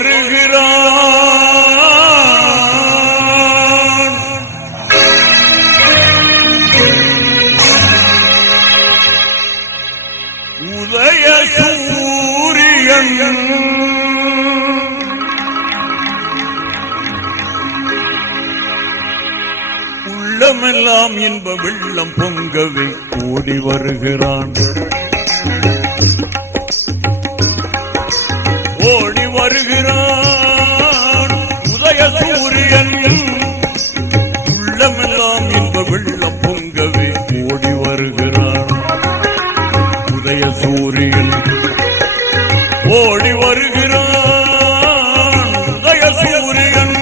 வருகிறான். உதய சூரியன் உள்ளமெல்லாம் இன்ப வெள்ளம் பொங்கவே ஓடி வருகிறான். ஓடி வருகிறான் உதய சூரியன் உள்ளமெல்லாம் இன்ப வெள்ளம் பொங்கவே ஓடி வருகிறான். உதய சூரியன் ஓடி வருகிறான். உதய சூரியன்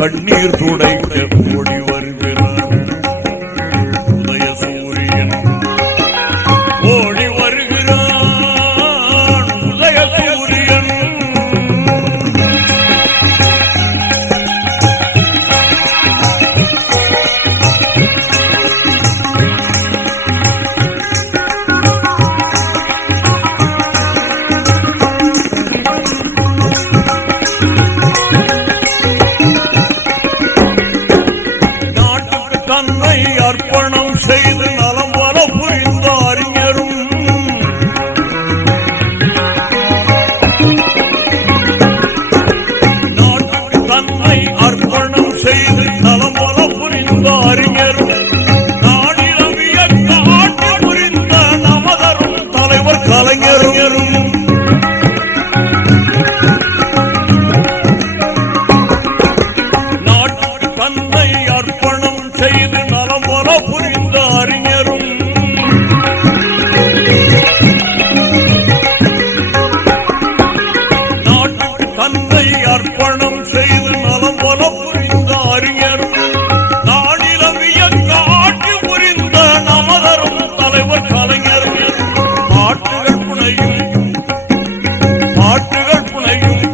கண்ணீர் துடைக்க ஓடி வருகிறான். உதய சூரியன் ஓடி வருகிறான். உதய சூரியன் அர்ப்பணம் செய்து நலம் வர புரிந்த அறிஞரும் நாட்டுக்கு தன்னை அர்ப்பணம் செய்து நலம் வர புரிந்த அறிஞரும் நாடிலவிய காட்டி புரிந்த நமதரும் தலைவர் கலைஞரும் நாட்டுக்கு தன்னை அர்ப்பணம் செய்து புரிந்த அறிஞரும் நாட்டுக்கு தன்னை அர்ப்பணம் செய்து நலம் வர புரிந்த அறிஞரும் நாடிலவிய காட்டி புரிந்த நமதரும் தலைவர் கலைஞரும் பாட்டுகள் புனையும்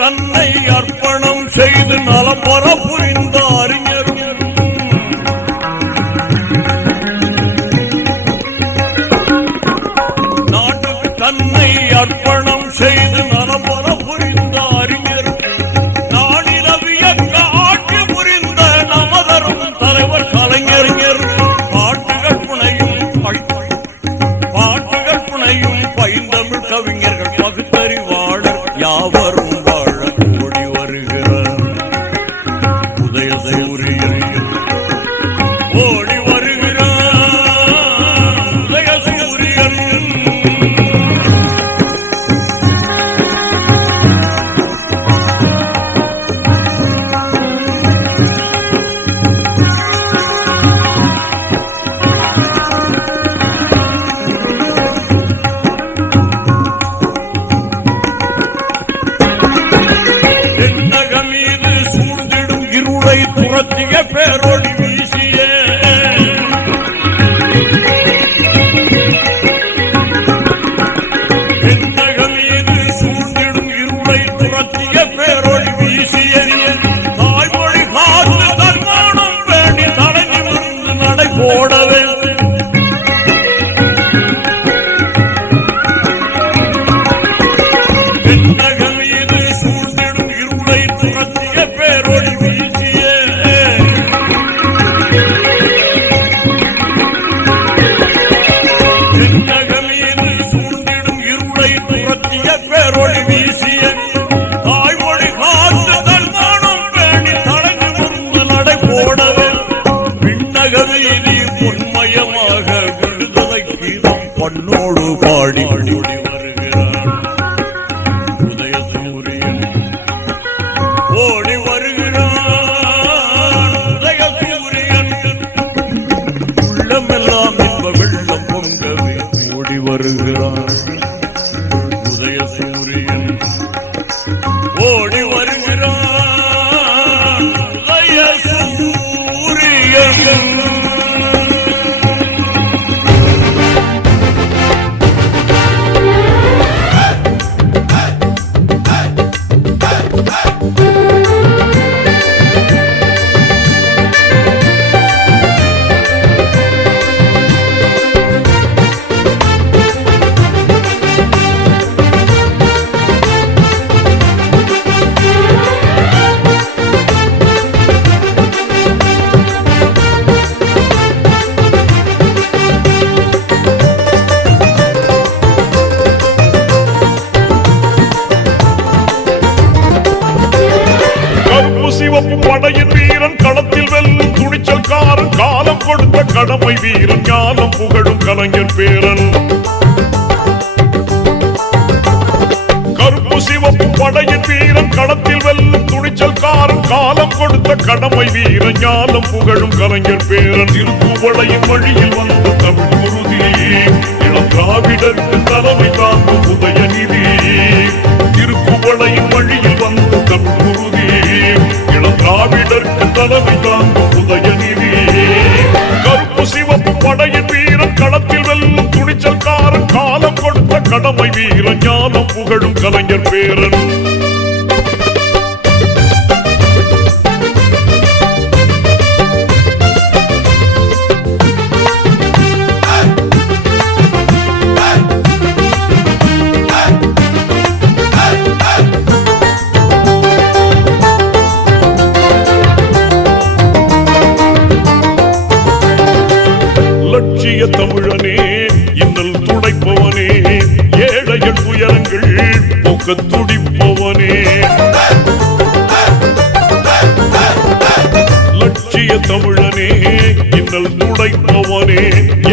தன்னை அர்ப்பணம் செய்து நலம் வர புரிந்த அறிஞரும் நாட்டுக்கு தன்னை அர்ப்பணம் செய்து நலம் வர புரிந்த அறிஞரும் நாடிலவிய காட்டி புரிந்த நமதரும் தலைவர் கலைஞர் பாட்டுகள் புனையும் பைந்தமிழ் கவிஞர்கள் பகுத்தறிவாளர் யாவரும் ஓடி வருகிறார். உதய சூரியன் ஓடி வருகிறார். உதய சூரியன் பண்ணோடு பாடி ஓடி வருகிறான் உதய சூரியன் ஓடி வருகிறான் உதய சூரியன் உள்ளமெல்லாம் இன்ப வெள்ளம் பொங்கவே ஓடி வருகிறான் உதய சூரியன் ஓடி வருகிறான் உதய சூரியன் படையின் வீரன் களத்தில் வெல்லும் துணிச்சல்காரன் காலம் கொடுத்த கடமை வீரன் ஞானம் புகழும் கலைஞர் பேரன் கருப்பு சிவப்பு படையின் வீரன் களத்தில் வெல்லும் துணிச்சல்காரன் காலம் கொடுத்த கடமை வீரன் ஞானம் புகழும் கலைஞர் பேரன் திருப்புவளையின் வழியில் வந்த தமிழ் குருதி இளம் திராவிடருக்கு தலைமை தாங்கும் உதயநிதி திருப்புவளையின் வழியில் வந்த தமிழ் குருதி திராவிடருக்கு தலைமை தாங்கும் உதயநிதி கருப்பு சிவப்பு படையின் வீரன் களத்தில் வெல்லும் துணிச்சல்காரன் காலம் கொடுத்த கடமை வீரன் ஞானம் புகழும் கலைஞர் பேரன் தமிழனே இன்னல் துடைப்பவனே ஏழைகள் துயரங்கள் போக்க துடிப்பவனே லட்சிய தமிழனே இன்னல் துடைப்பவனே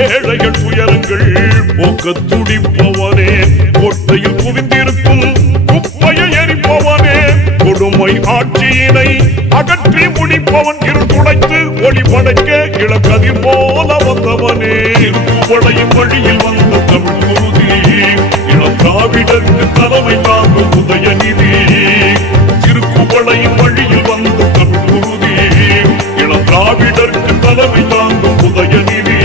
ஏழைகள் துயரங்கள் போக்க துடிப்பவனே கோட்டையில் குவிந்திருக்கும் குப்பையை எரிப்பவனே கொடுமை ஆட்சியினை அகற்றி முடிப்பவன் இருந்துடைத்து ஒளி படைக்க இளக்கதிர் போல வந்தவனே திருப்புவளையின் வழியில் வந்த தமிழ் குருதி இளம் திராவிடருக்கு தலைமை தாங்கும் உதயநிதி திருப்புவளையின் வழியில் வந்த தமிழ் குருதி இளம் திராவிடருக்கு தலைமை தாங்கும் உதயநிதி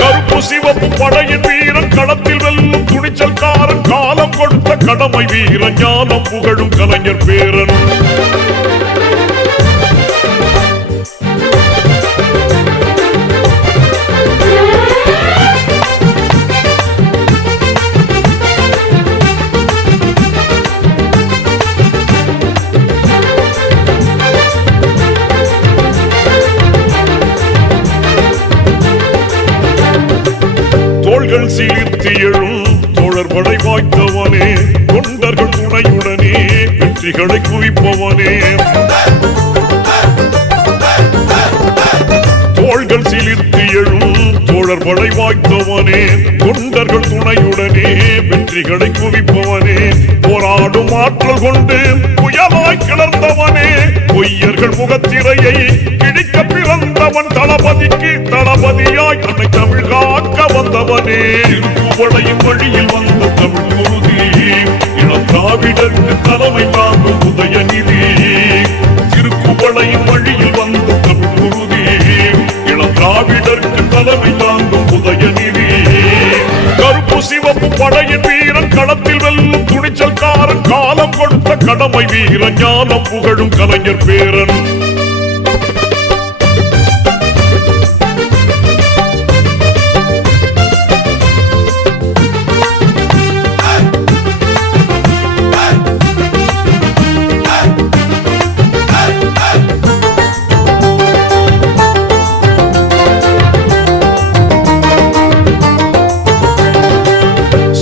கருப்பு சிவப்பு படையின் வீரன் களத்தில் வெல்லும் துணிச்சல்காரன் காலம் கொடுத்த கடமை வீரன் ஞானம் புகழும் கலைஞர் பேரன் தோள்கள் சீர்த்தி எழும் தோழர்படை வாய்த்தவனே தொண்டர்கள் துணையுடனே வெற்றிகளை குவிப்பவனே தோள்கள் சீர்த்தி எழும் தோழர்படை வாய்த்தவனே தொண்டர்கள் துணையுடனே வெற்றிகளை குவிப்பவனே போராடும் ஆற்றல் கொண்டு புயலாய் கிளர்ந்தவனே பொய்யர்கள் முகத்திரையை கிழிக்க பிறந்தவன் தளபதிக்கு தளபதியாய் அன்னை தமிழ் காக்க வந்தவனே திருப்புவளையின் வழியில் வந்த தமிழ் குருதி இளம் திராவிடருக்கு தலைமை தாங்கும் உதயநிதி திருப்புவளையின் வழியில் வந்த தமிழ் குருதி இளம் திராவிடருக்கு தலைமை தாங்கும் உதயநிதி கருப்பு சிவப்பு படையின் வீரன் களத்தில் வெல்லும் துணிச்சல்காரன் காலம் கொடுத்த கடமை வீரன் ஞானம் புகழும் கலைஞர் பேரன்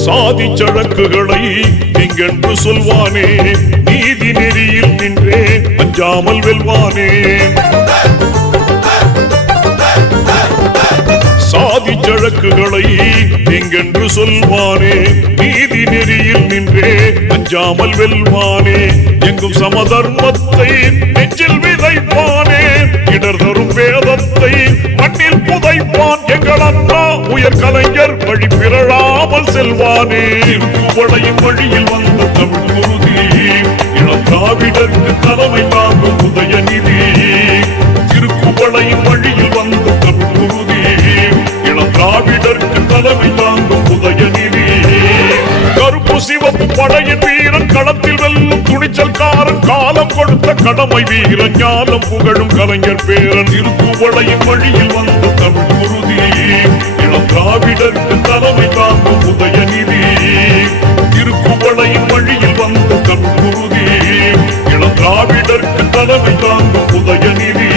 சாதி சழக்குகளை இங்கென்று சொல்வானே நீதி நெறியில் நின்றே அஞ்சாமல் வெல்வானே சாதி ஜழக்குகளை எங்கென்று சொல்வானே நீதி நெறியில் நின்றே அஞ்சாமல் வெல்வானே எங்கும் சமதர்மத்தை நெஞ்சில் விதைப்பானே இடர் தரும் வேதத்தை மண்ணில் புதைப்பான் எங்கள் அண்ணா உயர் கலைஞர் வழி பிறழாமல் செல்வானே திருக்குவளையும் வழியில் வந்த தமிழ் குருதி இளம் திராவிடருக்கு தலைமை தாங்கும் உதயநிதி திருக்குவளையும் வழியில் வந்த தமிழ் குருதி இளம் திராவிடருக்கு தலைமை தாங்கும் உதயநிதி கருப்பு சிவப்பு படையின் வீரன் களத்தில் வெல்லும் துணிச்சல்காரன் காலம் கொடுத்த கடமை வீரன் ஞானம் புகழும் கலைஞர் பேரன் திருக்குவளையின் வழியில் வந்த தமிழ் குருதி இளம் திராவிடருக்கு தலைமை தாங்கும் உதயநிதி திருக்குவளையின் வழியில் வந்த தமிழ் குருதி இளம் திராவிடருக்கு தலைமை தாங்கும் உதயநிதி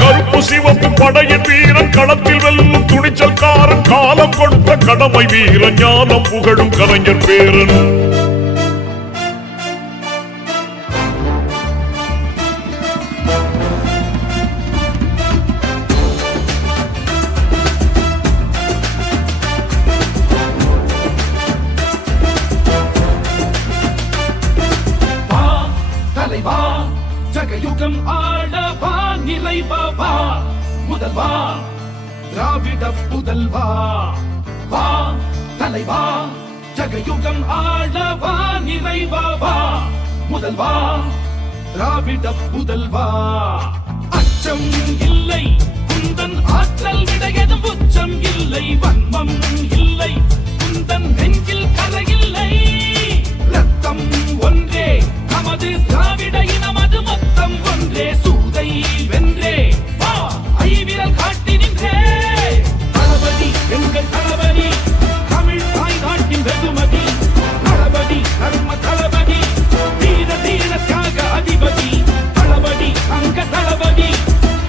கருப்பு சிவப்பு படையின் வீரன் களத்தில் வெல்லும் துணிச்சல்காரன் காலம் கொடுத்த கடமை வீரன் ஞானம் புகழும் கலைஞர் பேரன் ஜகயுகம் ஆளவா நிலைவா முதல்வா திராவிட புதல்வா வா தலைவா ஜகயுகம் ஆளவா நிலைவா முதல்வா திராவிட புதல்வா அச்சம் இல்லை குந்தன் ஆற்றல் விடையதும் உச்சம் இல்லை வன்மம் இல்லை குந்தன் நெஞ்சில் கரையில்லை ரத்தம் ஒன்றே நமது திராவிட இனமது மொத்தம் ஒன்றே சூதை வென்றே வா ஐவிரல் காட்டி நின்றே தளபதி எங்கள் தளபதி தமிழ் தாய் நாட்டின் வெகுமதி தளபதி தர்ம தளபதி தீர தீர தியாக அதிபதி தளபதி அங்க தளபதி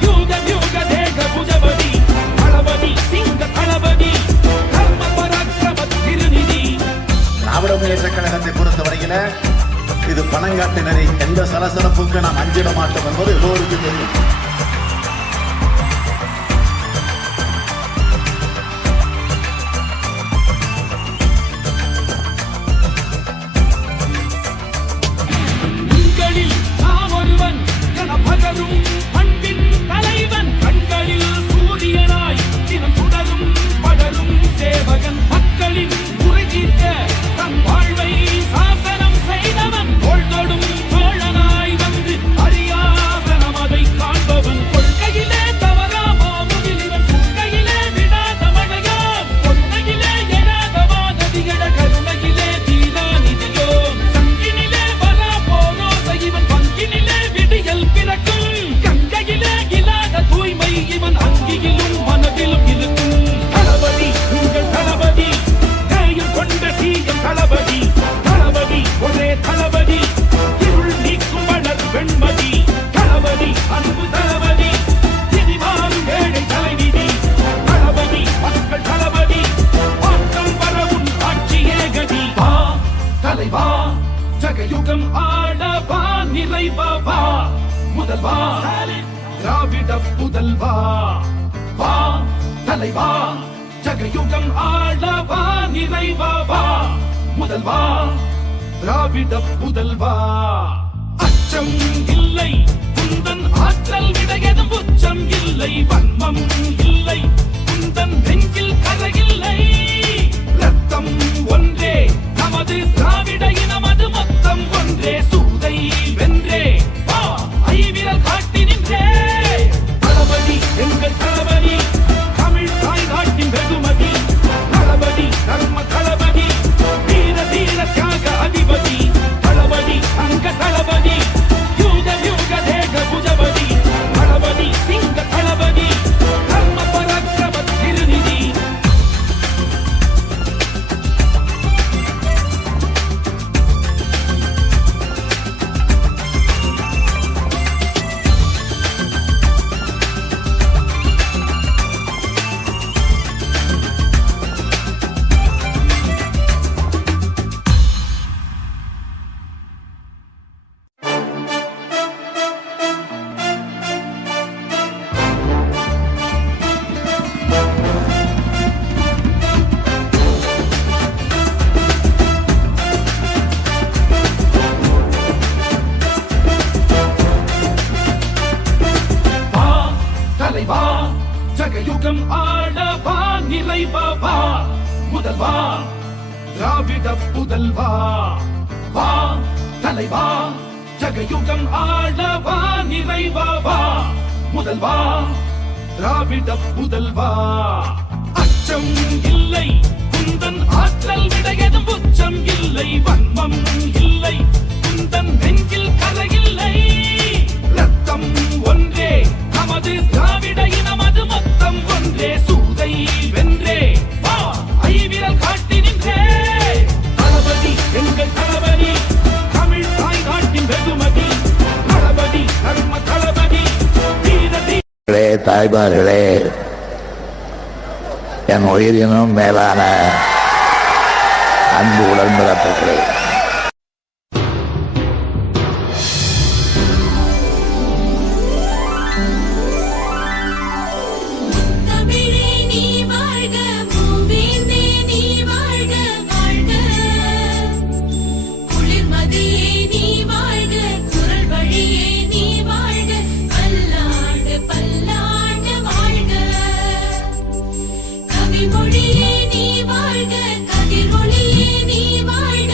யூக யூக தேக புஜபதி தளபதி சிங்க தளபதி தர்ம பராக்கிரம திருநிதி திராவிட முன்னேற்ற கழகத்தை பொறுத்தவரையில இது பணங்காட்டினரை எந்த சலசலப்புக்கு நாம் அஞ்சிட மாட்டோம் என்பது எல்லோருக்கும் தெரியும். உங்களில் நான் ஒருவன் என பகரும் அன்பின் தலைவன் கண்களில் சூரியனாய் தினம் சுடரும் படரும் சேவகன் மக்களின் குறை தீர்க்க தன் வாழ்வை சாசனம் செய்தவன் தோள்தொடும் தோழனாய் வந்து அறியாசனம் அதை காண்பவன் கொள்கையிலே தவறாமோ முகிலிவன் கொள்கையிலே விடாத மழையான் கொள்கையிலே எழாதவா நதிகள கருணையிலே தீரா நிதியோ சங்கினிலே வரா போரோசை இவன் பங்கினிலே விடியல் பிறக்கும் கங்கையிலே இல்லாத தூய்மை இவன் அங்கியிலும் மனதிலும் இருக்கும் தளபதி உங்கள் தளபதி நேயம் கொண்ட சீயம் தளபதி தளபதி ஒரே தளபதி இருள் நீக்கும் வளர் வெண்மதி தளபதி அன்பு தளபதி திரிமாறும் ஏழை தலைவிதி தளபதி மக்கள் தளபதி மாற்றம் வரவும் ஆட்சியே கதி வா தலைவா ஜகயுகம் ஆளவா நிறைவா முதல்வா திராவிட புதல்வா வா தலைவா ஜகயுகம் ஆளவா நிறைவா முதல்வா திராவிட புதல்வா அச்சம் இல்லை குந்தன் ஆற்றல் விடையதும் உச்சம் இல்லை வன்மம் இல்லை குந்தன் நெஞ்சில் கரையில்லை ரத்தம் ஒன்றே நமது திராவிட இனமது மொத்தம் ஒன்றே சூதை வென்றே வா ஐவிரல் காட்டி நின்றே தளபதி எங்கள் தளபதி தமிழ் தாய் நாட்டின் வெகுமதி தளபதி தர்ம தளபதி தீர தீர தியாக அதிபதி தளபதி அங்க தளபதி யூக யூக தேக புஜபதி தளபதி சிங்க தளபதி தர்ம பராக்கிரம திருநிதி வா திராவிட புதல்வா, வா தலைவா ஜகயுகம் ஆளவா, நிறைவா வா முதல்வா திராவிட புதல்வா. அச்சம் இல்லை குந்தன் ஆற்றல் விடையதும் உச்சம் இல்லை, வன்மம் இல்லை குந்தன் நெஞ்சில் கரையில்லை. ரத்தம் ஒன்றே நமது திராவிட இனமது மொத்தம் ஒன்றே, சூதை வென்றே வா ஐவிரல் காட்டி நின்றே. தளபதி எங்கள் தளபதி, தமிழ் தாய் நாட்டின் வெகுமதி, தளபதி தர்ம தளபதி வீரதி. தாய்மார்களே, என் உயிரினும் மேலான அன்பு உடன்பிறப்புகளே, மொழியே நீ வாழ்க, கதிர் ஒளியே நீ வாழ்க.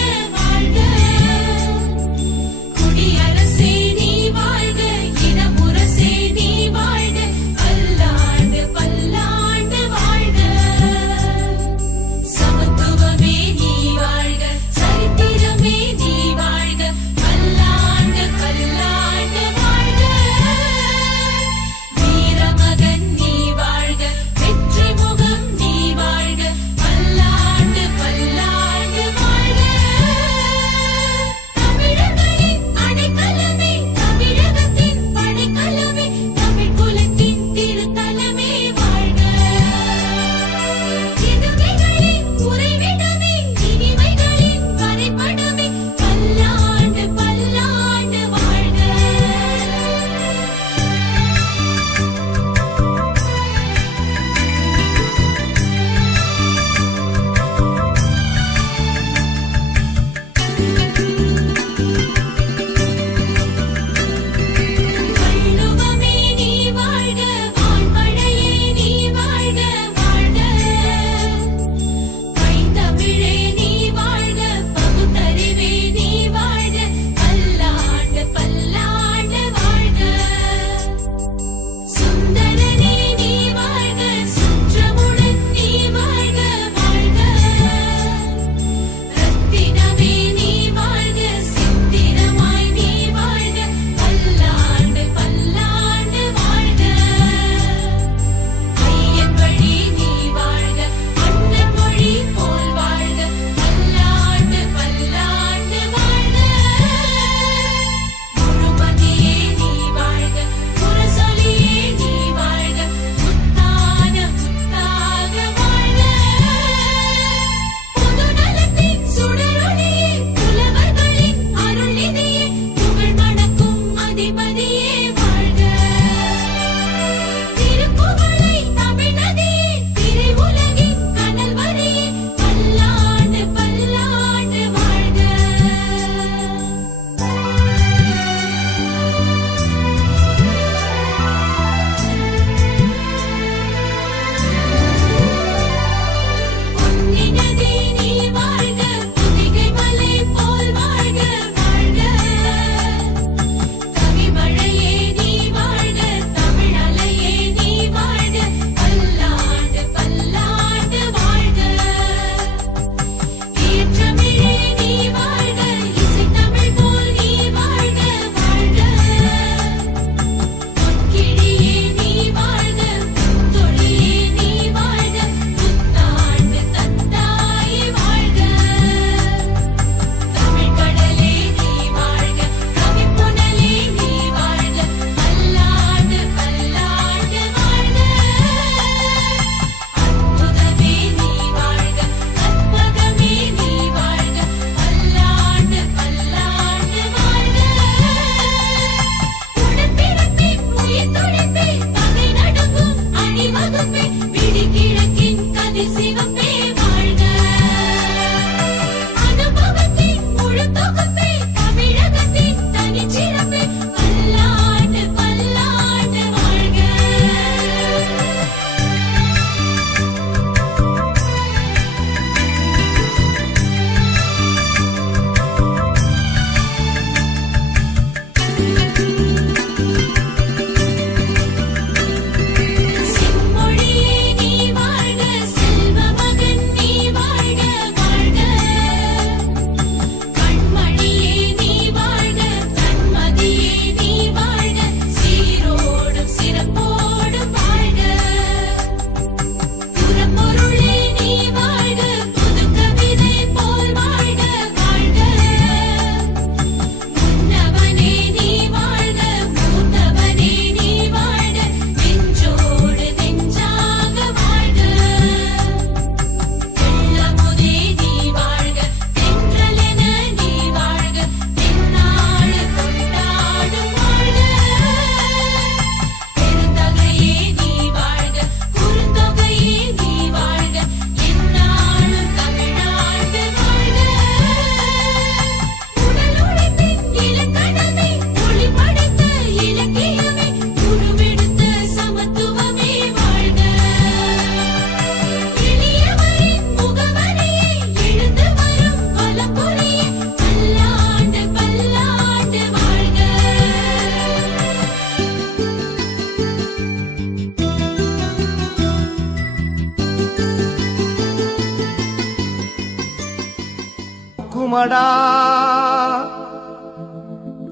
பூக்குமடா,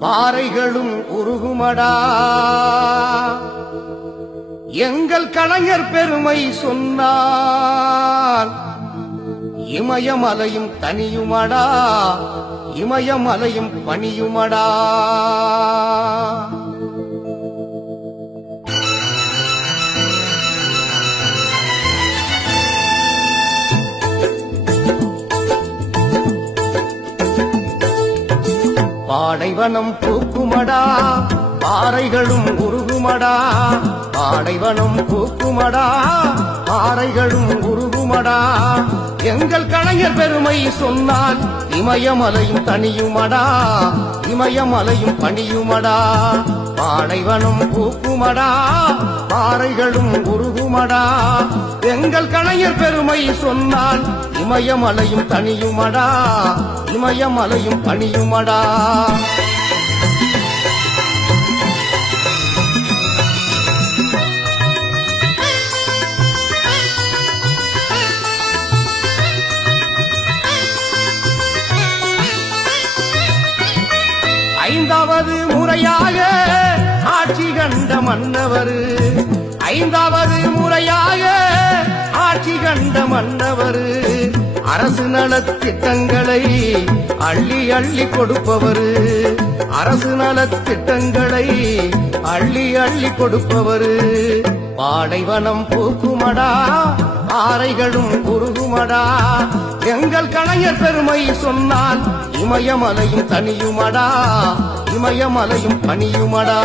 பாறைகளும் உருகுமடா. எங்கள் கலைஞர் பெருமை சொன்னால் இமயமலையும் தனியுமடா, இமயமலையும் பணியுமடா. பாடைவனம் பூக்குமடா, பாறைகளும் உருகுமடா. பாடைவனம் பூக்குமடா, பாறைகளும் உருகுமடா. எங்கள் கலைஞர் பெருமை சொன்னால் இமயமலையும் தனியுமடா, இமயமலையும் பணியுமடா. பாடைவனம் பூக்குமடா, பாறைகளும் உருகுமடா. எங்கள் கலைஞர் பெருமை சொன்னால் இமயமலையும் தனியுமடா, இமயமலையும் பணியுமடா. ஐந்தாவது முறையாக ஆட்சி கண்ட மன்னவர், ஐந்தாவது முறையாக ஆட்சி கண்ட மன்னவர். அரசு நலத்திட்டங்களை அள்ளி அள்ளி கொடுப்பவர், அரசு நலத்திட்டங்களை அள்ளி அள்ளி கொடுப்பவர். பாடைவனம் பூக்குமடா, பாறைகளும் உருகுமடா. எங்கள் கலைஞர் பெருமை சொன்னால் இமயமலையும் தனியுமடா, இமயமலையும் பணியுமடா.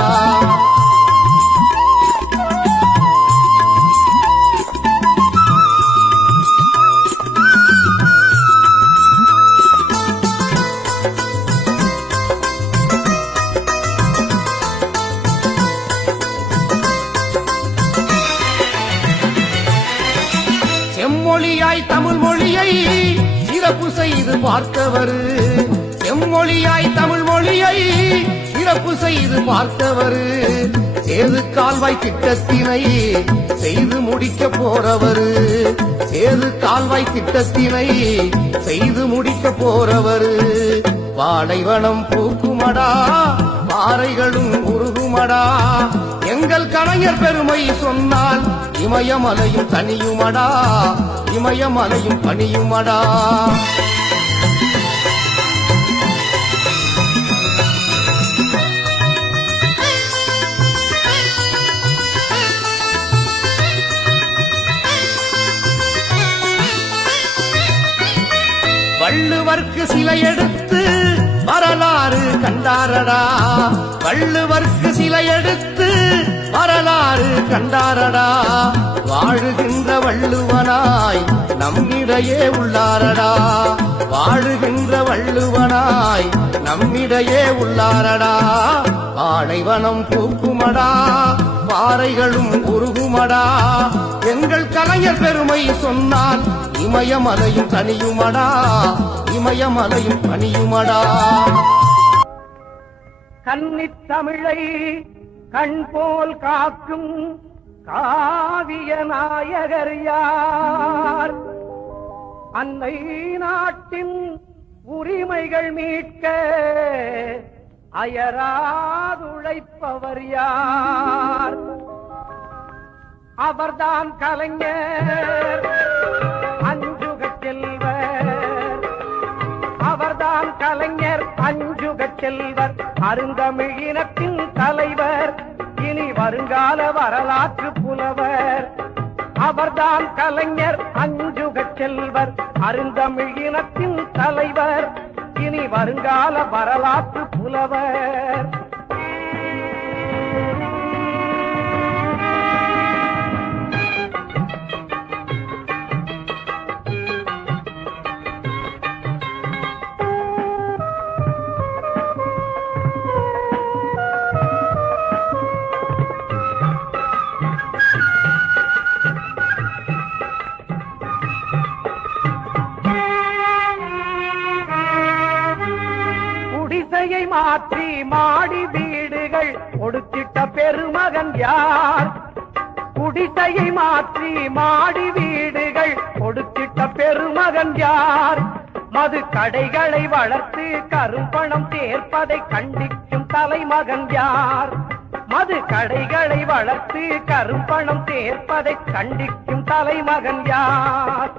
செம்மொழியாய் தமிழ் மொழியை சிறப்பு செய்து பார்த்தவர், செம்மொழியாய் தமிழ் மொழியை சிறப்பு செய்து பார்த்தவர். சேது கால்வாய் திட்டத்தினை செய்து முடிக்க போறவர், சேது கால்வாய் திட்டத்தினை செய்து முடிக்க போறவர். பாடைவனம் பூக்குமடா, பாறைகளும் உருகுமடா. எங்கள் கலைஞர் பெருமை சொன்னால் இமயமலையும் தனியுமடா, இமயமலையும் பணியுமடா. வள்ளுவர்க்கு சிலை எடுத்து வரலாறு கண்டாரடா, வள்ளுவர்க்கு சிலை எடுத்து வரலாறு கண்டாரடா. வாழுகின்ற வள்ளுவனாய் நம்மிடையே உள்ளாரடா, வாழுகின்ற வள்ளுவனாய் நம்மிடையே உள்ளாரடா. பாடைவனம் பூக்குமடா, பாறைகளும் உருகுமடா. எங்கள் கலைஞர் பெருமை சொன்னால் இமயமலையும் தனியுமடா, இமயமலையும் பணியுமடா. கன்னித் தமிழை கண் போல் காக்கும் காவிய நாயகர் யார்? அன்னை நாட்டின் உரிமைகள் மீட்க அயராதுழைப்பவர் யார்? அவர்தான் கலைஞர் அஞ்சுகச் செல்வர், அவர்தான் கலைஞர் அஞ்சுகச் செல்வர். அருந்தமிழினத்தின் தலைவர், இனி வருங்கால வரலாற்று புலவர். அவர்தான் கலைஞர் அஞ்சுகச் செல்வர், அருந்தமிழினத்தின் தலைவர், இனி வருங்கால வரலாற்று புலவர். குடிசையை மாற்றி மாடி வீடுகள் கொடுத்திட்ட பெருமகன் யார்? குடிசையை மாற்றி மாடி வீடுகள் கொடுத்திட்ட பெருமகன் யார்? மது கடைகளை வளர்த்து கரும்பணம் சேர்ப்பதை கண்டிக்கும் தலைமகன் யார்? மது கடைகளை வளர்த்து கரும்பணம் சேர்ப்பதை கண்டிக்கும் தலைமகன் யார்?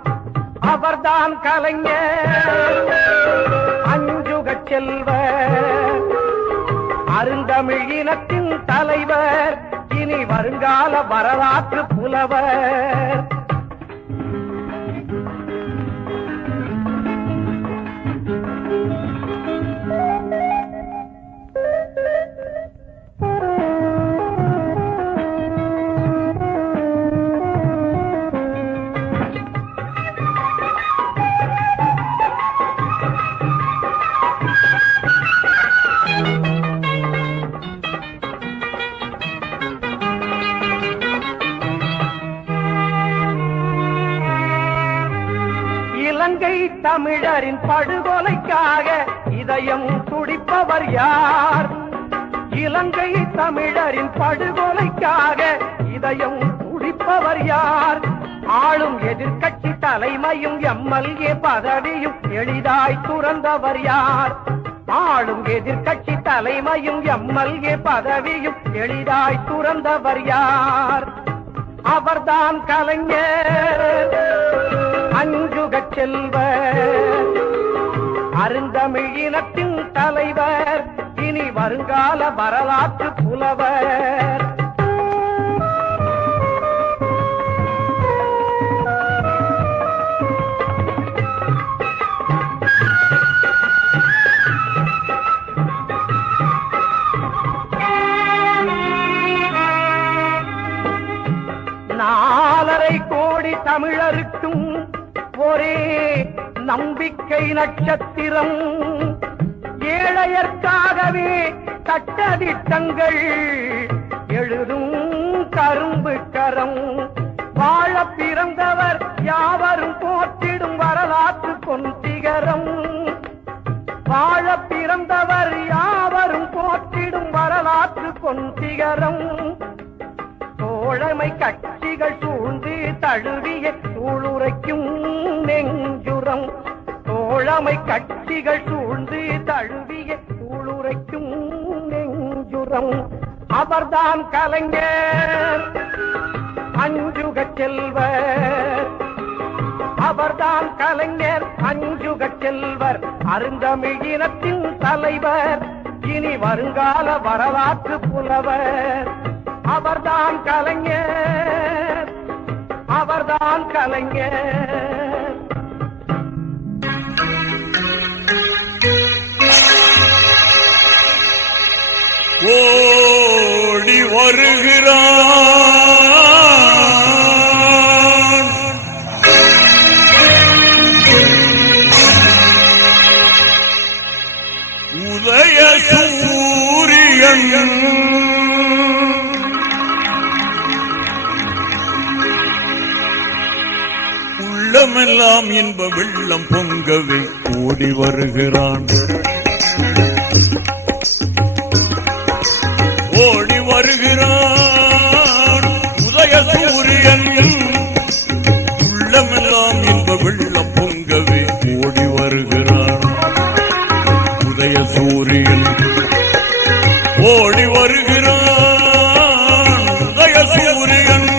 அவர்தான் கலைஞர் அஞ்சுகச் செல்வர், அருந்தமிழ் இனத்தின் தலைவர், இனி வருங்கால வரலாற்று புலவர். இலங்கை தமிழரின் படுகொலைக்காக இதயம் துடிப்பவர் யார்? இலங்கை தமிழரின் படுகொலைக்காக இதயம் துடிப்பவர் யார்? ஆளும் எதிர்க்கட்சி தலைமையும் எம்எல்ஏ பதவியும் எளிதாய் துறந்தவர் யார்? ஆளும் எதிர்க்கட்சி தலைமையும் எம்எல்ஏ பதவியும் எளிதாய் துறந்தவர் யார்? அவர்தான் கலைஞர் அஞ்சுகச் செல்வர், அருந்தமிழ் இனத்தின் தலைவர், இனி வருங்கால வரலாற்று புலவர். நாலரை கோடி தமிழருக்கும் ஒரே நம்பிக்கை நட்சத்திரம், ஏழையர்க்காகவே சட்டதிட்டங்கள் எழுதும் கரும்பு கரம். வாழ பிறந்தவர் யாவரும் போற்றிடும் வரலாற்று பொன்சிகரம். வாழ பிறந்தவர் யாவரும் போற்றிடும் வரலாற்று பொன்சிகரம். தோழமை கட்சிகள் சூழ்ந்து தழுவிய சூளுரைக்கும் நெஞ்சுரம். தோழமை கட்சிகள் சூழ்ந்து தழுவிய சூளுரைக்கும் நெஞ்சுரம். அவர்தான் கலைஞர் அஞ்சுகச் செல்வர், அவர்தான் கலைஞர் அஞ்சுகச் செல்வர், அருந்தமிழ் இனத்தின் தலைவர், இனி வருங்கால வரலாற்று புலவர். அவர்தான் கலைஞர், அவர்தான் கலைஞர். ஓடி வருகிறான் உதய சூரியன், உள்ளமெல்லாம் இன்ப வெள்ளம் பொங்கவே ஓடி வருகிறான். ஓடி வருகிறான் உதய சூரியன், உள்ளமெல்லாம் இன்ப வெள்ளம் பொங்கவே ஓடி வருகிறான். உதய சூரியன் ஓடி வருகிறான், உதய சூரியன்.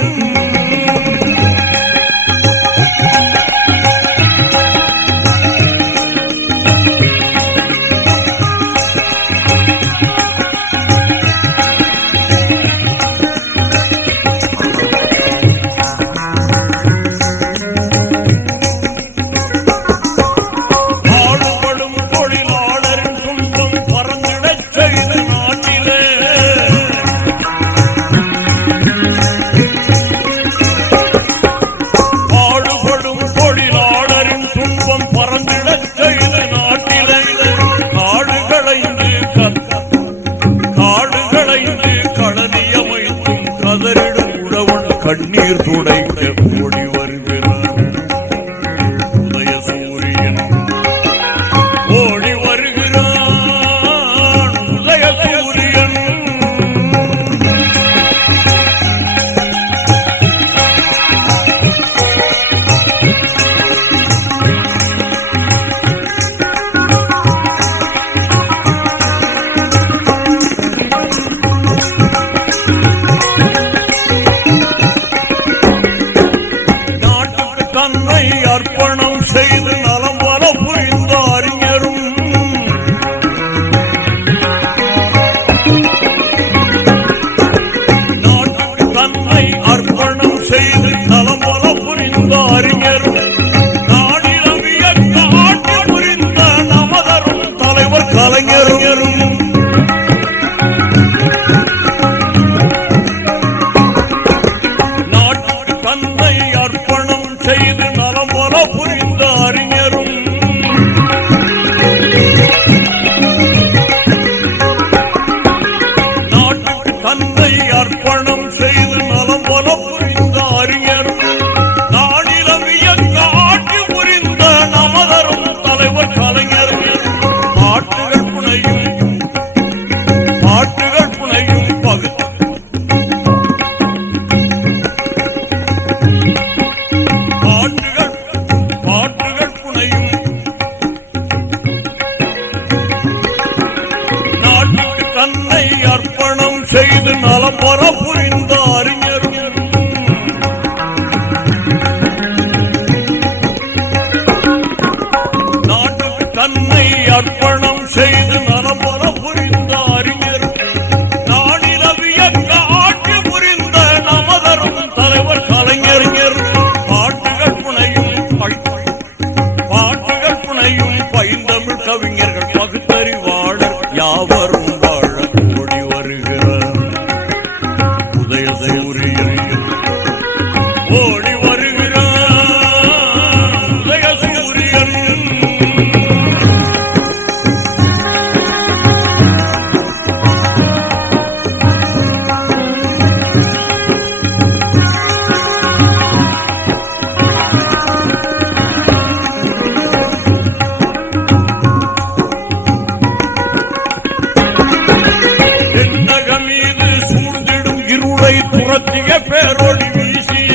செய்து நலம் பெற புரிந்த அறிஞரும் நாட்டுக்கு தன்னை அர்ப்பணம் செய்து நலம் பெற புரிந்த அறிஞரும் நாடினவிய காட்சி புரிந்த நமதரும் தலைவர் கலைஞர் பாட்டுகள் புனையும் பைந்தமிழ் கவிஞர்கள் பகுத்தறிவாளர் யாவரும் வாழ கூடி வருகிறார் உதயசூரியன் ஓடி வருகிறார் உதயசூரியன் புறத்திய பேரொளி வீசிய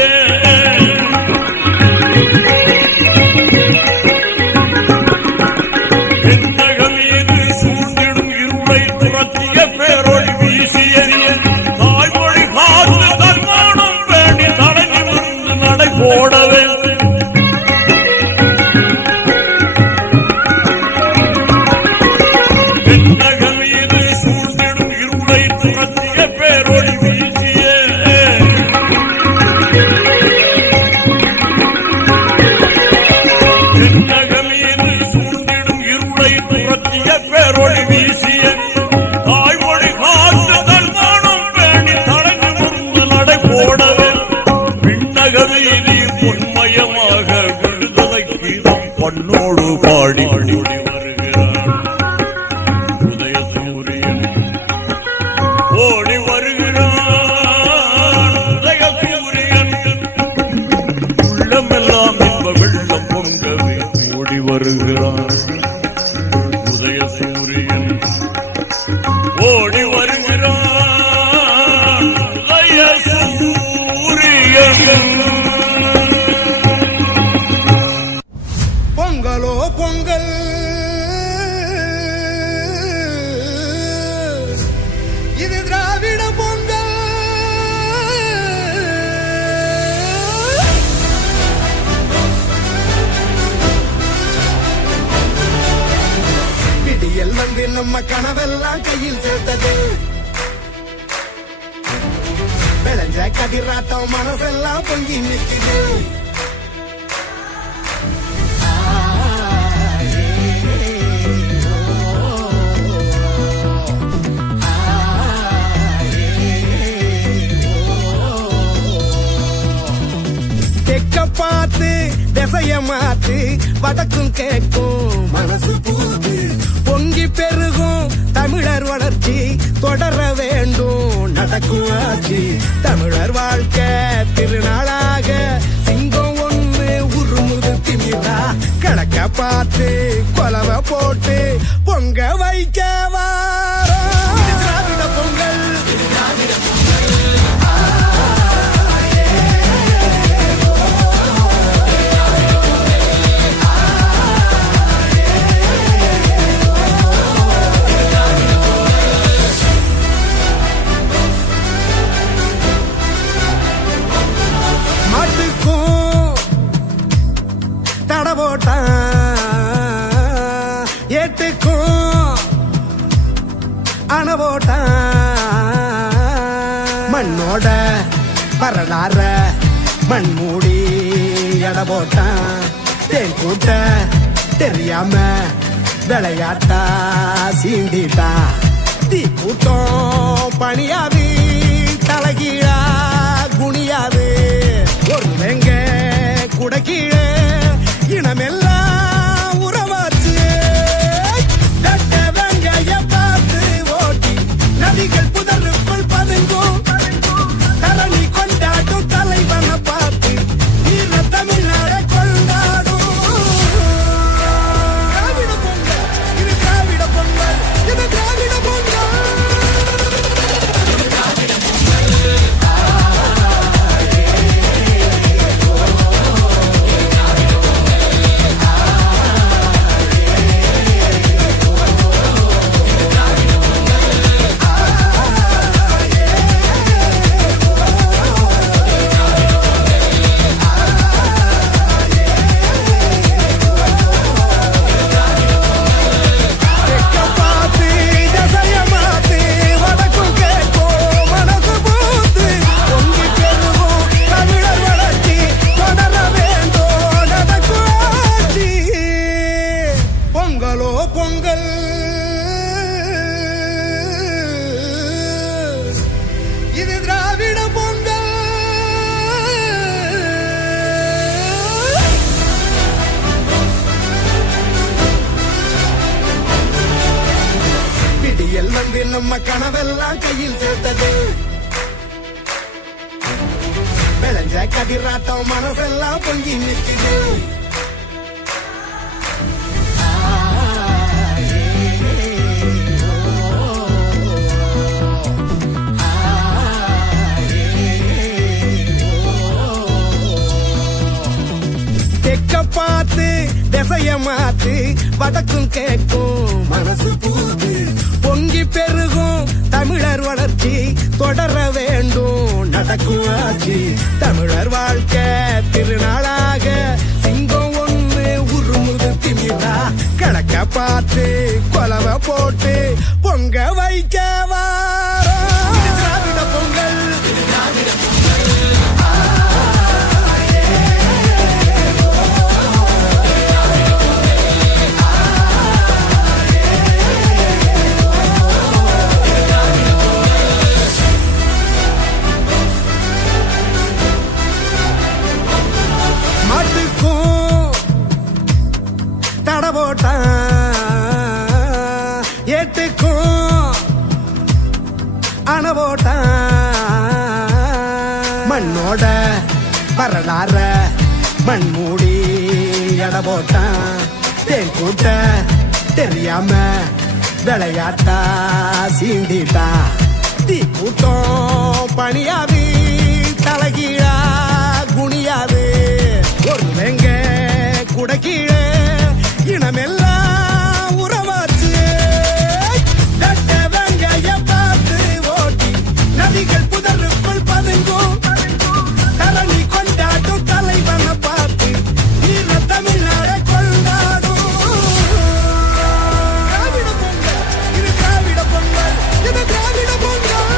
மீது சூழ்ந்திடும் இருளை புறத்திய பேரொளி வீசிய தாய்மொழி காத்து தன்மானம் வேண்டி தடங்கி வந்து நடை போடவே மீது சூழ்ந்திடும் இருளை புறத்திய பேரொளி வீசிய பேரொளி வீசிய தாய்மொழி காத்து தன்மானம் வேண்டி தடங்கி முன்பு நடை போடவே விண்ணகவீதி பொன்மயமாக விடுதலை கீதம் பண்ணோடு பாடி வருகிறார் உதயசூரியன் ஓடி வருகிறார் உதயசூரியன் உள்ளமெல்லாம் இன்ப வெள்ளம் பொங்கவே ஓடி வருகிறார் உதயசூரியன் ஓடி வருகிறான் உதயசூரியன் பொங்கலோ பொங்கல் இது திராவிட பொங்கல் விடியல் வந்து நம்ம கனவெல்லாம் கையில் சேர்த்தது விளைஞ்ச கதிராட்டம் மனசெல்லாம் பொங்கி நிற்குது பார்த்து திசைய மாத்து வடக்கும் கேட்கும் மனசு பூத்து பொங்கி பெருகும் தமிழர் வளர்ச்சி தொடர வேண்டும் நடக்கும் ஆட்சி தமிழர் வாழ்க்கை திருநாளாக சிங்கம் ஒன்று உருமுது திமிரா கணக்க பார்த்து கொலவை போட்டு பொங்க வைக்க வாரோம் திராவிட பொங்கல் ஏட்டுக்கும் அணவோட்டா மண்ணோட வரலாற மண்மூடி எட போட்டான் தேன் கூட்ட தெரியாம விளையாட்டா சீண்டிட்டா தீ கூட்டம் பணியாது தலைகீழா குனியாது ஒரு வெங்க குடக்கீழே இனமெல்லாம் உறவாச்சு தட்ட வெங்காய பார்த்து ஓட்டி நதிகள் புதருக்குள் பதுங்கும் தரணி கொண்டாடும் தலைவனை பார்த்து ஈர தமிழ்நாடை கொண்டாடும் திராவிட பொங்கல் இது திராவிட பொங்கல் இது திராவிட பொங்கல் பொங்கல் இது திராவிட பொங்கல். விடியல் வந்து நம்ம கனவெல்லாம் கையில் சேர்த்தது. விளைஞ்ச கதிராட்டம் மனசெல்லாம் பொங்கி நிற்குது. பார்த்து திசைய மாத்து வடக்கும் கேட்கும் மனசு பூத்து பொங்கி பெருகும் தமிழர் வளர்ச்சி தொடர வேண்டும் நடக்கும் ஆட்சி. தமிழர் வாழ்க்கை திருநாளாக சிங்கம் ஒண்ணு உருமுது திமிரா கிழக்க பார்த்து கொலவை போட்டு பொங்க வைக்க திராவிட பொங்கல். ஏட்டுக்கும் அணவோட்டான் மண்ணோட வரலாற மண் மூடி எடை போட்டான். தேன் கூட்ட தெரியாம விளையாட்டா சீண்டிட்டா. தீ கூட்டம் பணியாது தலைகீழா குனியாது. ஒரு வெங்க குடக்கீழே இனமெல்லாம் உறவாச்சு. தட்ட வெங்காய பார்த்து ஓட்டி நதிகள் புதருக்குள் பதுங்கும். தரணி கொண்டாடும் தலைவனை பார்த்து வீர தமிழ்நாட கொண்டாடும். திராவிட பொங்கல் இது திராவிட பொங்கல் இது திராவிட பொங்கல்.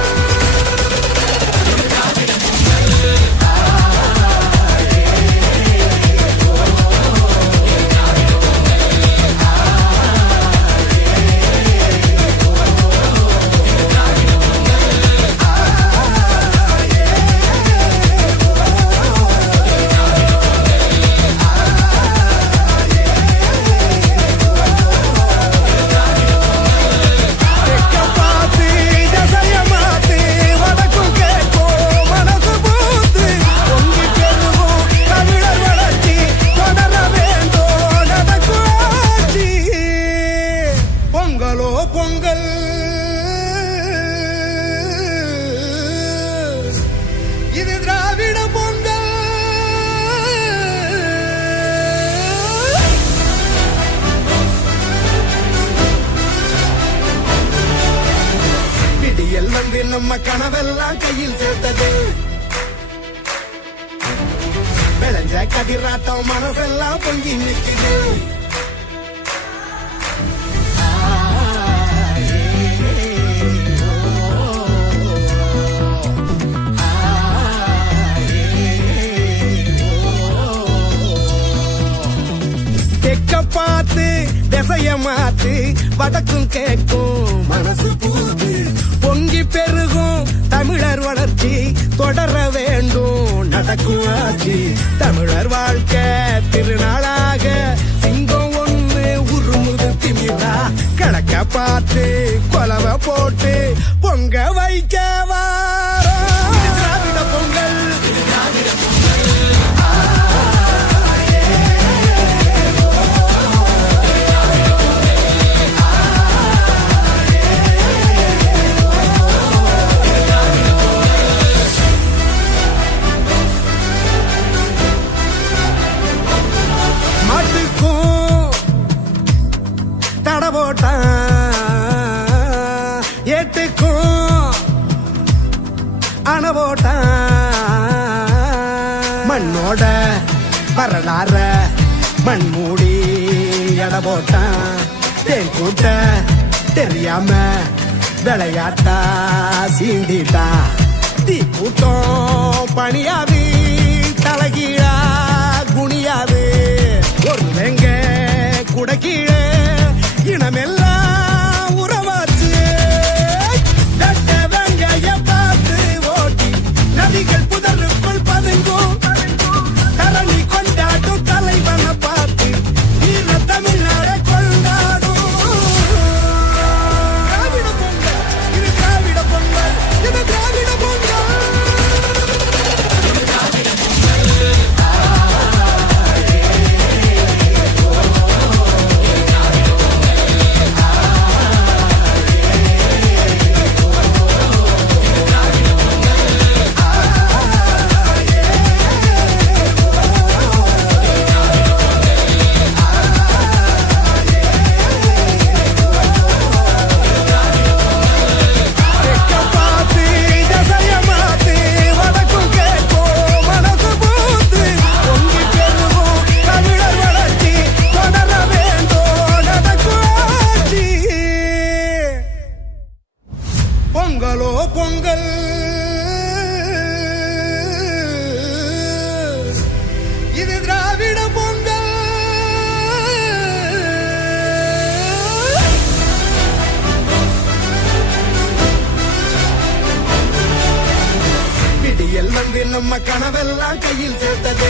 பொங்கல் இது திராவிட பொங்கல். விடியல் வந்து நம்ம கனவெல்லாம் கையில் சேர்த்தது. விளைஞ்ச கதிராட்டம் மனசெல்லாம் பொங்கி நிற்குது. பார்த்து திசைய மாத்து வடக்கும் கேட்கும் மனசு பூத்து பொங்கி பெருகும் தமிழர் வளர்ச்சி தொடர வேண்டும் நடக்கும் ஆட்சி. தமிழர் வாழ்க்கை திருநாளாக சிங்கம் ஒண்ணு உருமுது திமிரா கிழக்க பார்த்து கொலவை போட்டு பொங்க வைக்க திராவிட பொங்கல். ஏட்டுக்கும் அணவோட்டான் மண்ணோட வரலாற மண் மூடி எடை போட்டான். தேன் கூட்ட தெரியாம விளையாட்டா சீண்டிட்டா. தீ கூட்டம் பணியாது தலைகீழா குனியாது. ஒரு வெங்க குடக்கீழே நம்ம கனவெல்லாம் கையில் சேர்த்தது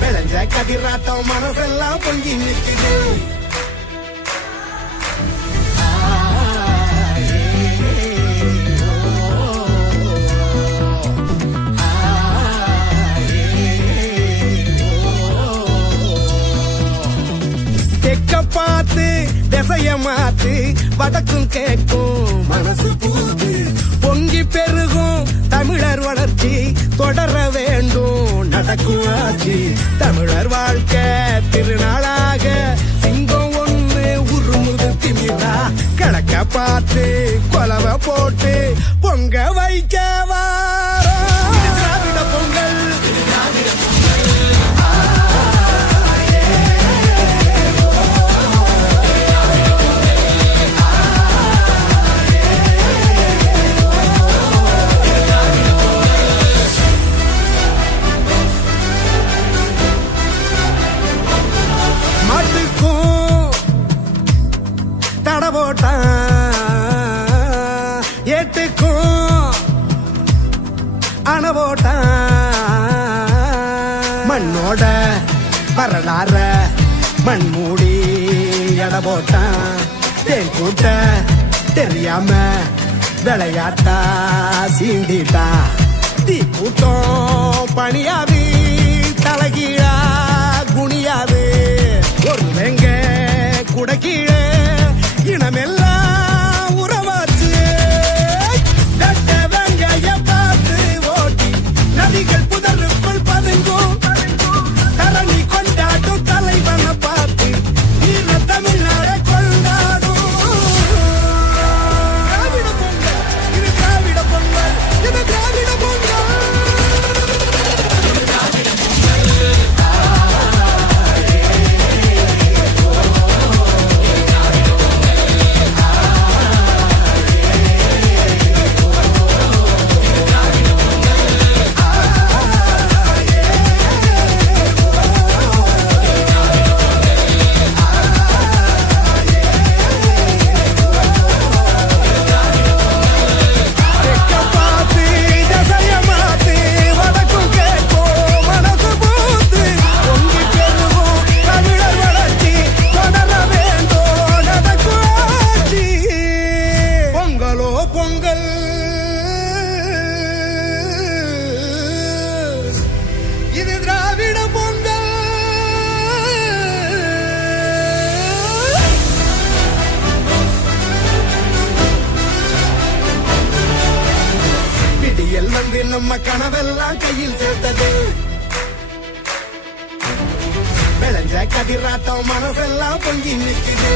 விளைஞ்ச கதிராட்டம் மனசெல்லாம் பொங்கி நிற்குது பார்த்து திசைய மாத்து வடக்கும் கேட்கும் மனசு பூத்து பொங்கி பெருகும் தமிழர் வளர்ச்சி தொடர வேண்டும் நடக்கும் ஆட்சி தமிழர் வாழ்க்கை திருநாளாக சிங்கம் ஒண்ணு உருமுது திமிரா கிழக்க பார்த்து கொலவை போட்டு பொங்க வைக்க வாரோம் திராவிட பொங்கல் மண்ணோட வரலாற மண் மூடி எட போட்டான் தேன் கூட்ட தெரியாம விளையாட்டா சீண்டிட்டா தீ கூட்டம் பணியாது தலைகீழா குனியாது ஒரு வெங்க குட கீழே இனமெல்லாம் உறவாச்சு வெட்ட வெங்காய பார்த்து ஓட்டி நதிகள் புதருக்குள் பதுங்கும் தரணி கொண்டாடும் தலைவனை பார்த்து ஈர தமிழ்நாடை கொண்டாடும் திராவிட பொங்கல் இது திராவிட பொங்கல் இது திராவிட பொங்கல் நம்ம கனவெல்லாம் கையில் சேர்த்தது விளைஞ்ச கதிராட்டம் மனசெல்லாம் பொங்கி நிற்குது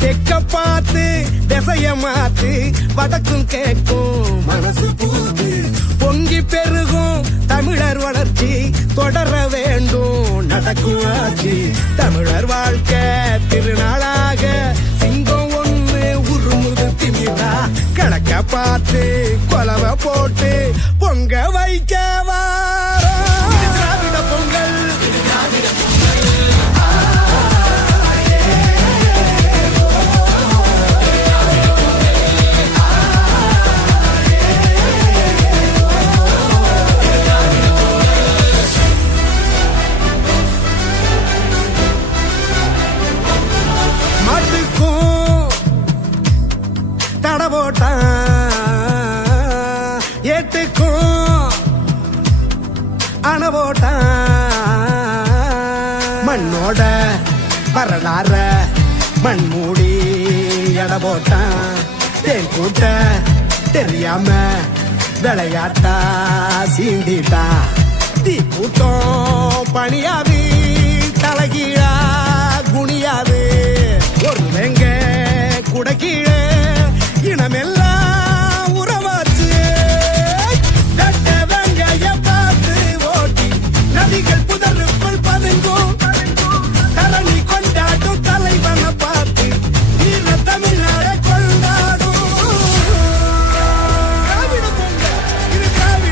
தெக்க பார்த்து திசைய மாத்து வடக்கும் கேட்கும் மனசு பூத்து பொங்கி பெருகும் தமிழர் வளர்ச்சி தொடர வேண்டும் நடக்கும் ஆட்சி தமிழர் வாழ்க்கை திருநாளாக சிங்கம் ஒண்ணு உருமுது திமிரா கிழக்க பார்த்து கொலவை போட்டு பொங்க வைக்க வாரோம் திராவிட பொங்கல் மண்ணோட வரலாற மண் மூடி எட போட்டான் தேன் கூட்ட தெரியாம விளையாட்டா சீண்டிட்டா தீ கூட்டம் பணியாது தலைகீழா குனியாது ஒரு வெங்க குட கீழே இனமெல்லாம் உறவாச்சு வெட்ட வெங்காய பார்த்து ஓட்டி நதிகள் புதருக்குள் பதுங்கும் தரணி கொண்டாடும் தலைவனை பார்த்து ஈர தமிழ்நாடை கொண்டாடும் திராவிட பொங்கல் இது திராவிட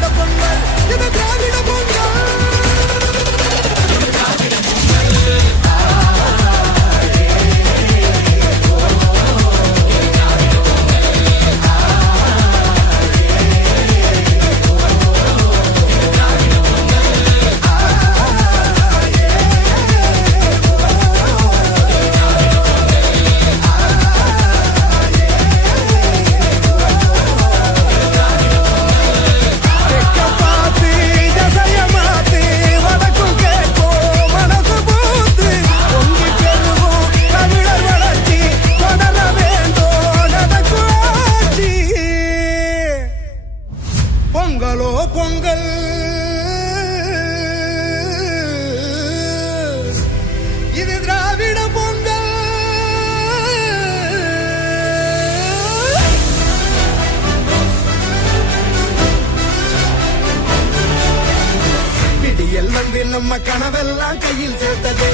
நம்ம கனவெல்லாம் கையில் சேர்த்தது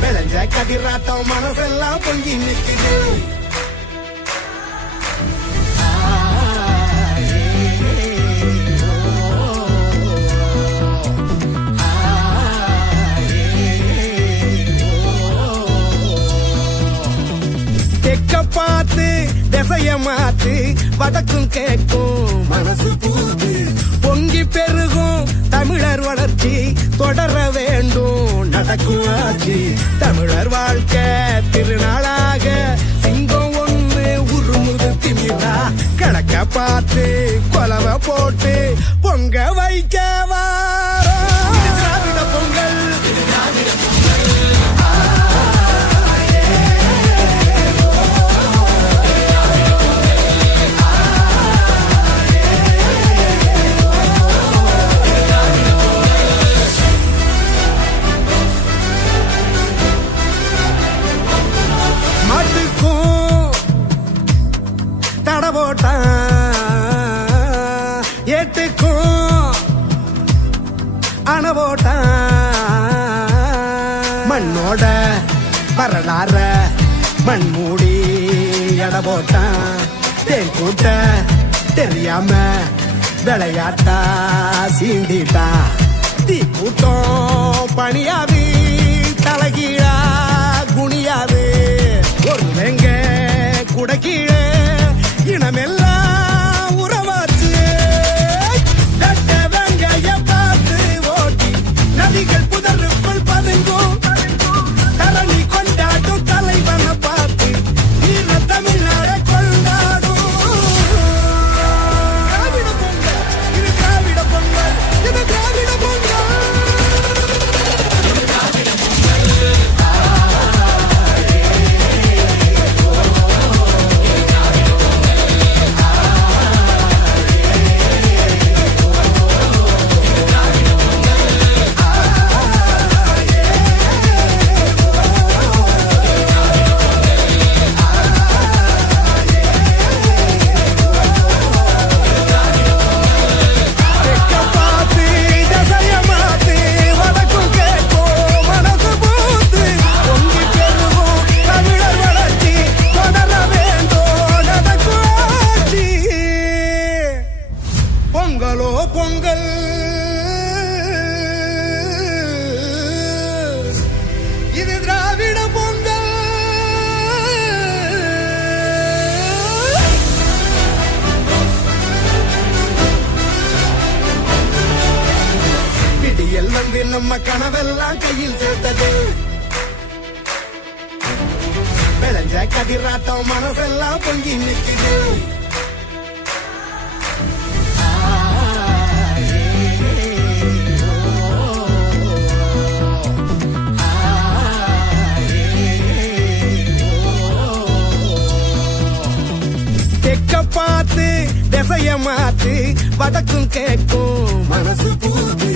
விளைஞ்ச கதிராட்டம் மனசெல்லாம் பொங்கி நிக்குது தெக்க பார்த்து திசைய மாத்து வடக்கும் கேட்கும் மனசு பூத்து பொங்கி பெருகும் தமிழர் வளர்ச்சி தொடர வேண்டும் நடக்கும் ஆட்சி தமிழர் வாழ்க்கை திருநாளாக சிங்கம் ஒண்ணு உருமுது திமிரா கணக்க பார்த்து கொலவை போட்டு பொங்க வைக்க வாரோம். இது திராவிட பொங்கல் ஏட்டுக்கும் அணவோட்டான் மண்ணோட வரலாற மண் மூடி எட போட்டான் தேன் கூட்ட தெரியாம விளையாட்டா சீண்டிட்டா தீ கூட்டம் பணியாது தலகீழா குனியாது ஒரு வெங்க குடக்கீழே இனமெல்லாம் உறவாச்சு தட்ட வெங்காய பார்த்து ஓட்டி நதிகள் புதருக்குள் பதுங்கும் தரணி கொண்டாடும் தலைவனை பார்த்து நீல தமிழ்நாட கொண்டாடும் திராவிட பொங்கல் இது திராவிட பொங்கல் இது திராவிட பொங்கல் பொங்கலோ பொங்கல் இது திராவிட பொங்கல் விடியல் வந்து நம்ம கனவெல்லாம் கையில் சேர்த்தது விளைஞ்ச கதிராட்டம் மனசெல்லாம் பொங்கி நிக்குது பார்த்து திசைய மாத்து வடக்கும் கேட்கும் மனசு பூத்து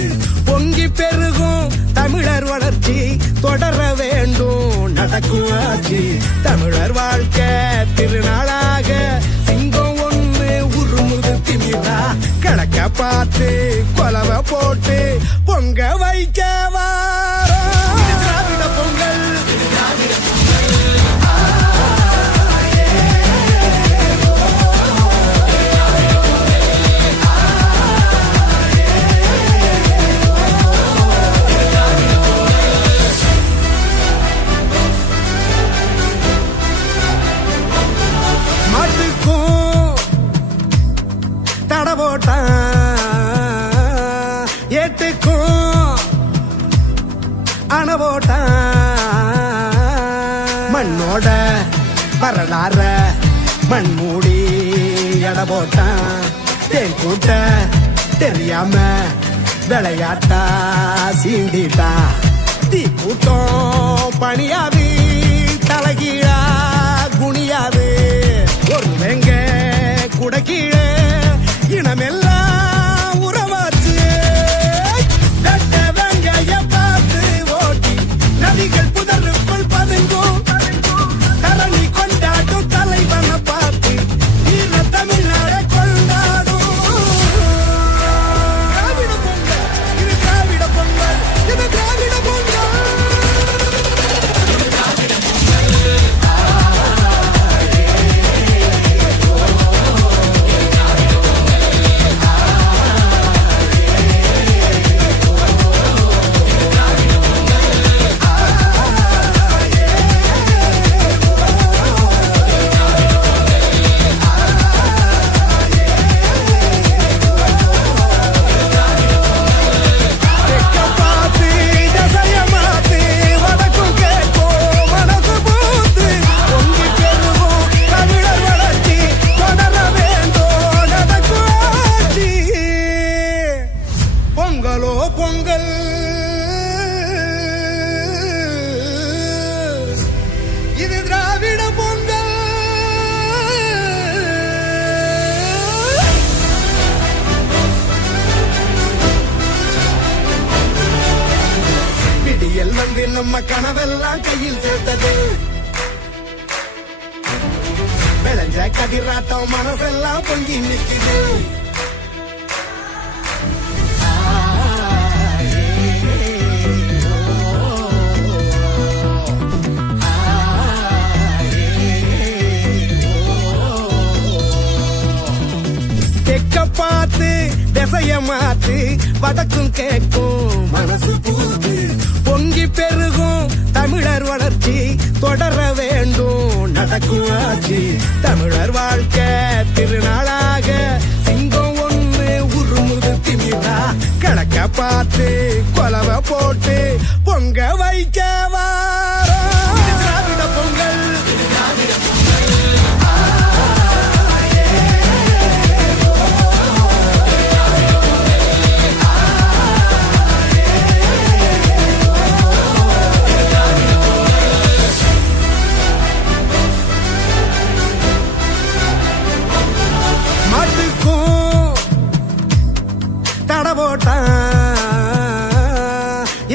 பொங்கி பெருகும் தமிழர் வளர்ச்சி தொடர வேண்டும் நடக்கும் ஆட்சி தமிழர் வாழ்க்கை திருநாளாக சிங்கம் ஒண்ணு உருமுது திமிரா கணக்க பார்த்து கொலவை போட்டு பொங்க வைக்க வாரோம். இது திராவிட பொங்கல் ஏட்டுக்கும் அணவோட்டான் மண்ணோட வரலாற மண் மூடி எட போட்டான் தேன் கூட்ட தெரியாம விளையாட்டா சீண்டிட்டா தீ கூட்டம் பணியாது தலகீழா குனியாது ஒரு வெங்க குடக்கீழே இனமெல்லாம் உறவாச்சு தட்ட வெங்காய பார்த்து ஓட்டி நதிகள் புதருக்குள் பதுங்கும் தரணி கொண்டாடும் தலைவனை பார்த்து நீல தமிழ்நாட கொண்டாடும் திராவிட பொங்கல் வந்து நம்ம கனவெல்லாம் கையில் சேர்த்தது விளைஞ்ச கதிராட்டம் மனசெல்லாம் பொங்கி நிக்குது பார்த்து திசைய மாத்து வடக்கும் கேட்கும் மனசு பூத்து பொங்கி பெருகும் தமிழர் வளர்ச்சி தொடர வேண்டும் நடக்கும் ஆட்சி தமிழர் வாழ்க்கை திருநாளாக சிங்கம் ஒன்று உருமுது திமிரா கணக்க பார்த்து கொலவை போட்டு பொங்க வைக்க திராவிட பொங்கல்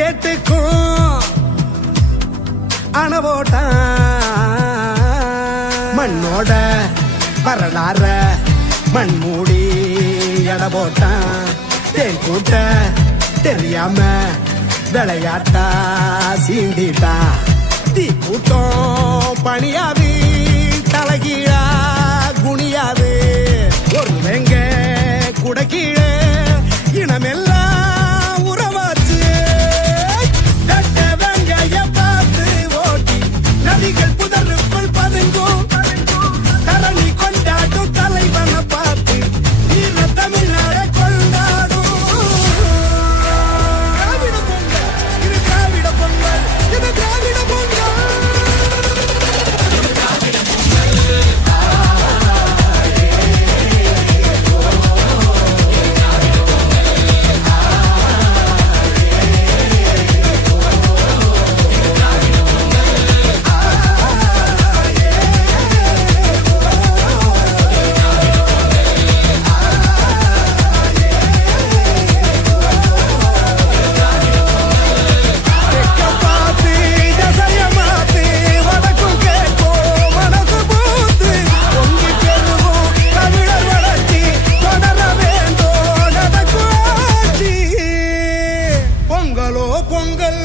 ஏட்டுக்கும் அணவோட்டான் மண்ணோட வரலாற மண் மூடி எட போட்டான் தேன் கூட்ட தெரியாம விளையாட்டா சீண்டிட்டா தீ கூட்டம் பணியாது தலைகீழா குனியாது ஒரு வெங்க குடக்கீழே இனமெல்லாம் உறவாச்சு தட்ட வெங்காய பார்த்து ஓட்டி நதிகள் புதருக்குள் பதுங்கும் தரணி கொண்டாடும் தலைவனை பார்த்து வீர தமிழ்நாட கொண்டாடும் திராவிட பொங்கல் இது திராவிட பொங்கல் இது திராவிட பொங்கல் பொங்கல்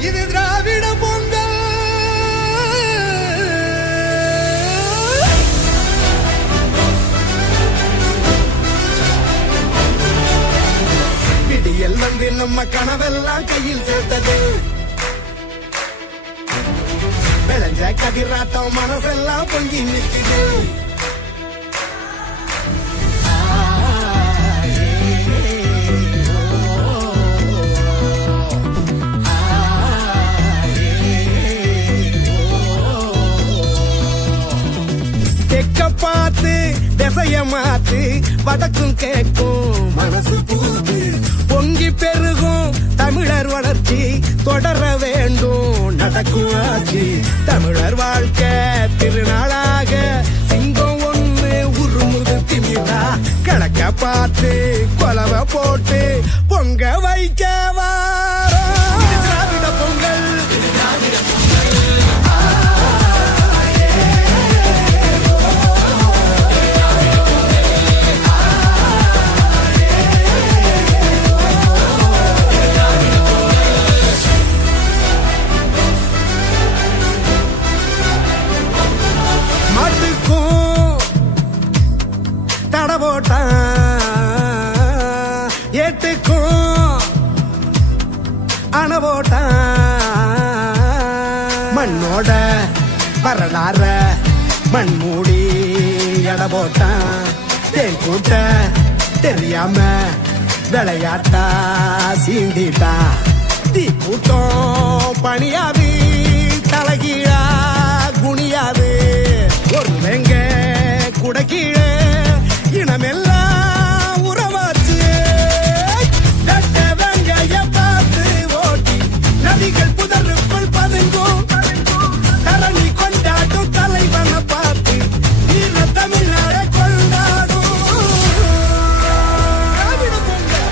இது திராவிட பொங்கல் விடியல் வந்து நம்ம கனவெல்லாம் கையில் சேர்த்தது விளைஞ்ச கதிராட்டம் மனசெல்லாம் பொங்கி நிக்குது பார்த்து திசைய மாத்து வடக்கும் கேட்கும் மனசு பூத்து பொங்கி பெருகும் தமிழர் வளர்ச்சி தொடர வேண்டும் நடக்கும் ஆட்சி தமிழர் வாழ்க்கை திருநாளாக சிங்கம் ஒன்று உருமுது திமிரா கணக்க பார்த்து கொலவை போட்டு பொங்க வைக்க திராவிட பொங்கல் ஏட்டுக்கும் அணவோட்டான் மண்ணோட வரலாற மண் மூடி எட போட்டான் தேன் கூட்ட தெரியாம விளையாட்டா சீண்டிட்டா தீ கூட்டம் பணியாது தலைகீழா குனியாது ஒரு வெங்க குடக்கீழே இனமெல்லாம் உறவாச்சு தட்ட வெங்காய பார்த்து ஓட்டி நதிகள் புதருக்குள் பதுங்கும் தரணி கொண்டாடும் தலைவனை பார்த்து வீர தமிழ்நாட கொண்டாடும் திராவிட பொங்கல்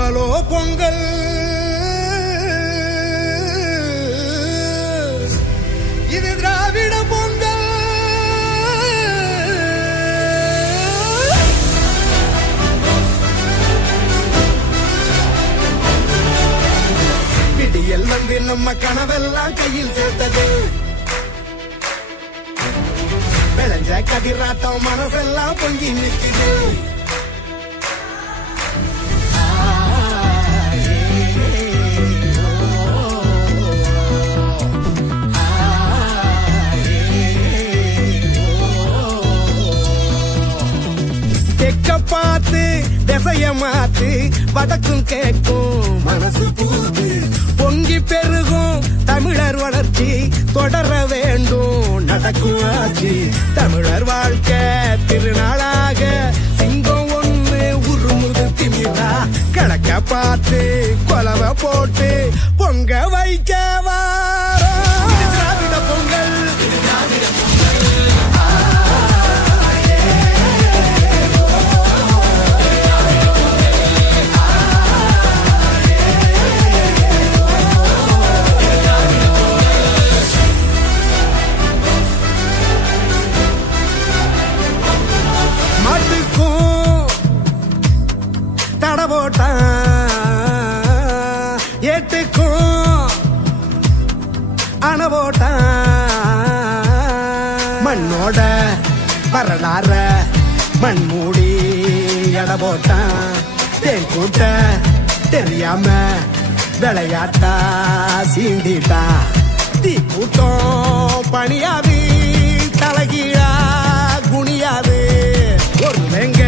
பொங்கலோ பொங்கல், இது திராவிட பொங்கல். விடியல் வந்து நம்ம கனவெல்லாம் கையில் சேர்த்தது, விளைஞ்ச கதிராட்டம் மனசெல்லாம் பொங்கி நிற்குது. தெக்க பார்த்து திசைய மாத்து, வடக்கும் கேட்கும் மனசு பூத்து, பொங்கி பெருகும் தமிழர் வளர்ச்சி தொடர வேண்டும் நடக்கும் ஆட்சி. தமிழர் வாழ்க்கை திருநாளாக சிங்கம் ஒண்ணு உருமுது திமிரா, கணக்க பார்த்து கொலவை போட்டு பொங்க வைக்க வாரோம். இது திராவிட பொங்கல், இது திராவிட பொங்கல். தட போட்டான் ஏட்டுக்கும் அணை போட்டான், மண்ணோட வரலாற மண் மூடி எடை போட்டான். தேன் கூட்ட தெரியாம விளையாட்டா சீண்டிட்டா, தீ கூட்டம் பணியாது தலகீழா குனியாது, ஒரு வெங்க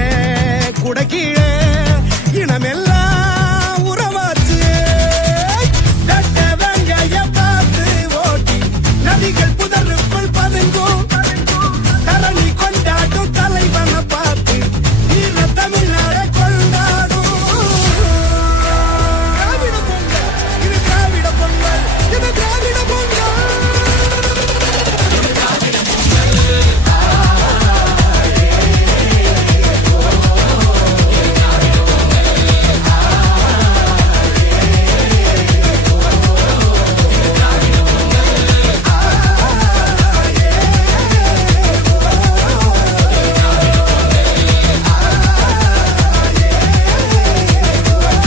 குடக்கீழே